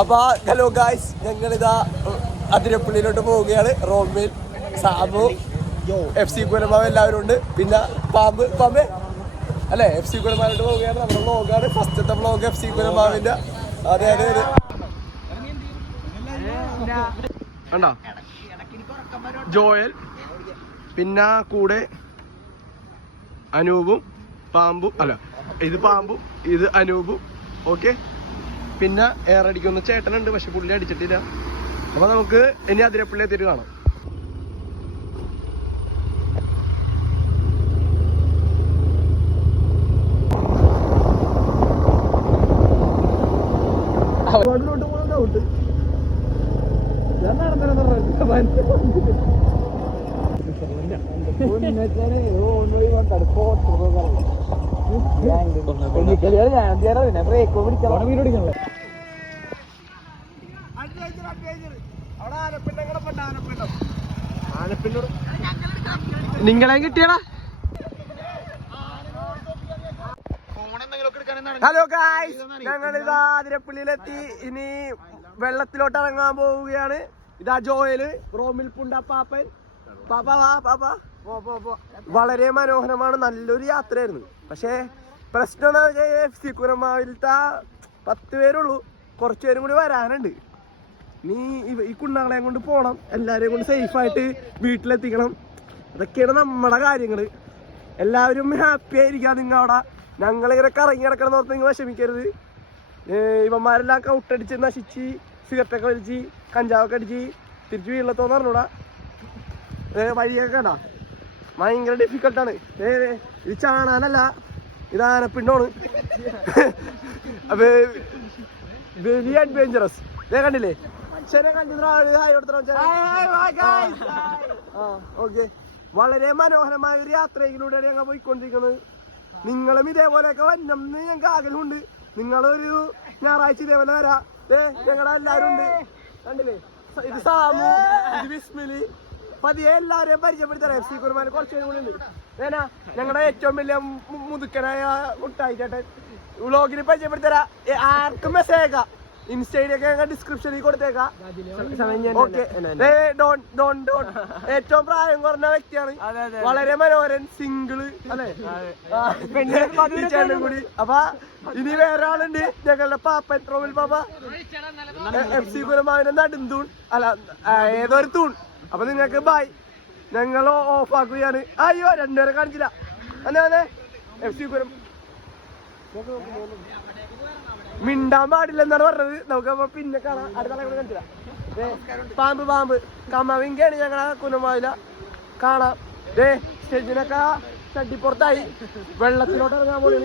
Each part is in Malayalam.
അപ്പൊ ഹലോ ഗായ്സ് ഞങ്ങളിതാ അതിരപ്പള്ളിയിലോട്ട് പോവുകയാണ്. റോമിൽ സാബു എഫ് സി കുലമാവ് എല്ലാവരും ഉണ്ട്. പിന്നെ പാമ്പ് പാമ്പ്. അല്ലെ എഫ് സി കുലമാവിലോട്ട് പോവുകയാണ്. നമ്മുടെ വ്ളോഗാണ് ഫസ്റ്റത്തെ വ്ളോഗ് എഫ് സി കുലമാവിന്റെ അതെ അതെ അതെ. കണ്ടോ? ജോയൽ പിന്നെ കൂടെ അനൂപും പാമ്പും അല്ല ഇത് പാമ്പും ഇത് അനൂപും. ഓക്കെ പിന്നെ എയർ അടിക്കുന്ന ചേട്ടനുണ്ട് പക്ഷെ പുള്ളി അടിച്ചിട്ടില്ല അപ്പൊ നമുക്ക് ഇനി അതിരപ്പള്ളി എത്തിയിട്ട് കാണാം അങ്ങോട്ട് പോകണം ഡൗട്ട് ഞാൻ നിങ്ങളെ കിട്ടിയടാ. ഹലോ ഗായ്സ് ഞങ്ങൾ ഇതാ അതിരപ്പള്ളിയിലെത്തി ഇനി വെള്ളത്തിലോട്ട് ഇറങ്ങാൻ പോവുകയാണ്. ഇതാ ജോയൽ റോമിൽ പുണ്ട പാപ്പൻ. പാപ്പ വാ പാപ്പ. വളരെ മനോഹരമാണ്. നല്ലൊരു യാത്രയായിരുന്നു. പക്ഷേ പ്രശ്നം എന്താ വെച്ചാൽ എഫ് സി കുരമാവിലത്തെ പത്ത് പേരുള്ളൂ. കുറച്ച് പേരും കൂടി വരാനുണ്ട്. നീ ഈ കുണ്ണാളെയും കൊണ്ട് പോണം. എല്ലാവരെയും കൊണ്ട് സേഫായിട്ട് വീട്ടിലെത്തിക്കണം. അതൊക്കെയാണ് നമ്മുടെ കാര്യങ്ങൾ എല്ലാവരും ഹാപ്പി ആയിരിക്കാം നിങ്ങൾ അവിടെ. ഞങ്ങളിങ്ങനെ കറങ്ങി കിടക്കണം ഓർത്ത് നിങ്ങൾ വിഷമിക്കരുത്. ഇവന്മാരെല്ലാം കൗട്ടടിച്ച് നശിച്ച് സിഗരറ്റൊക്കെ വലിച്ച് കഞ്ചാവൊക്കെ അടിച്ച് തിരിച്ച് വീട്ടിലെത്തോന്ന് പറഞ്ഞൂടാ വഴിയൊക്കെ കണ്ടാ? ഭയങ്കര ഡിഫിക്കൽട്ടാണ് ഏ ഇത് ചാണാനല്ല ഇത് ആനപ്പിണ്ടോണ് വെരി അഡ്വഞ്ചറസ് ഇതേ കണ്ടില്ലേ? ഓക്കെ. വളരെ മനോഹരമായ ഒരു യാത്രയിലൂടെയാണ് ഞങ്ങൾ പോയിക്കൊണ്ടിരിക്കുന്നത്. നിങ്ങളും ഇതേപോലെയൊക്കെ വരണം എന്ന് ഞങ്ങൾക്ക് ആഗ്രഹമുണ്ട്. നിങ്ങളൊരു ഞായറാഴ്ച ഇതേപോലെ വരാ. ഏ ഞങ്ങളെ എല്ലാരും ഉണ്ട്. കണ്ടില്ലേ? ഇത് സാമു ഇത് ബിസ്മിലി. പതിയെ എല്ലാവരെയും പരിചയപ്പെടുത്തരാം എഫ് സി കുർമാൻ കുറച്ച് കൂടി ഉണ്ട്. ഏനാ ഞങ്ങളുടെ ഏറ്റവും വലിയ മുതുക്കനായ മുട്ടായി ചേട്ടൻ. വ്ളോഗിന് പരിചയപ്പെടുത്തരാ. ആർക്കും മെസ്സേജ് അയക്കാം ഇൻസ്റ്റയിലൊക്കെ ഞങ്ങൾ ഡിസ്ക്രിപ്ഷനിൽ കൊടുത്തേക്കാം. ഏറ്റവും പ്രായം കുറഞ്ഞ വ്യക്തിയാണ്. വളരെ മനോഹരൻ സിംഗിൾ അല്ലെ? കൂടി. അപ്പൊ ഇനി വേറെ ആളുണ്ട് ഞങ്ങളുടെ പാപ്പൻ റോമിൽ പാപ്പ? എഫ് സി കുലമാവിന്റെ നടുന്തൂൺ അല്ല ഏതൊരു തൂൺ. അപ്പൊ നിങ്ങൾക്ക് ബായ് ഞങ്ങൾ ഓഫാക്കുകയാണ് അയ്യോ രണ്ടുപേരെ കാണിച്ചില്ല. അതെ അതെ എഫ് സി കുലം മിണ്ടാൻ പാടില്ല എന്നാണ് പറഞ്ഞത്. നമുക്ക് പിന്നെ കാണാം. അടുത്ത ആളെ കൂടെ കാണിച്ചില്ല പാമ്പ് പാമ്പ്. കമ്മവിങ്കാണ് ഞങ്ങളെ കുനമാല കാണാം. ദേ സ്റ്റേജിനൊക്കെ തട്ടിപ്പുറത്തായി. വെള്ളത്തിലോട്ട് ഇറങ്ങാൻ പോയി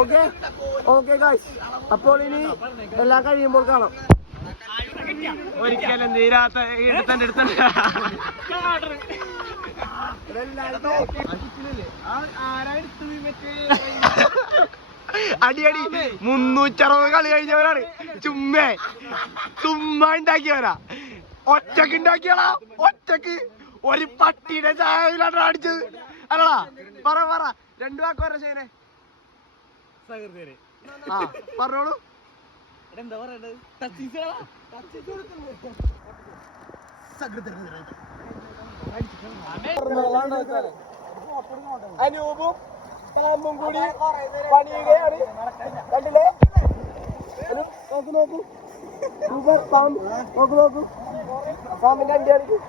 ഓക്കെ. ഓക്കെ കാശ് അപ്പോൾ ഇനി എല്ലാം കഴിയുമ്പോൾ കാണാം. ഒരിക്കലും തീരാത്ത എടുത്തണ്ട് എടുത്തണ്ട് അടി അടി മുന്നൂറ്ററുപത് കളി കഴിഞ്ഞവരാണ്. ചുമ്മേ ചുമ്മാ ഉണ്ടാക്കിയവരാ. ഒറ്റയ്ക്ക് ഉണ്ടാക്കിയടാ ഒറ്റയ്ക്ക്. ഒരു പട്ടിയുടെ ചായയിലാണ് അടിച്ചത്. അല്ലടാ പറ പറ. രണ്ടു വാക്ക് പറ ചെയ്യനെ ആ പറഞ്ഞോളൂ. അനൂപും പാമ്പും കൂടി പണിയുകയാണ് കണ്ടില്ലേ നോക്ക് നോക്കൂ പാമ്പ് നോക്ക് നോക്കൂ പാമ്പിന്റെ അണ്ടി അടിക്കും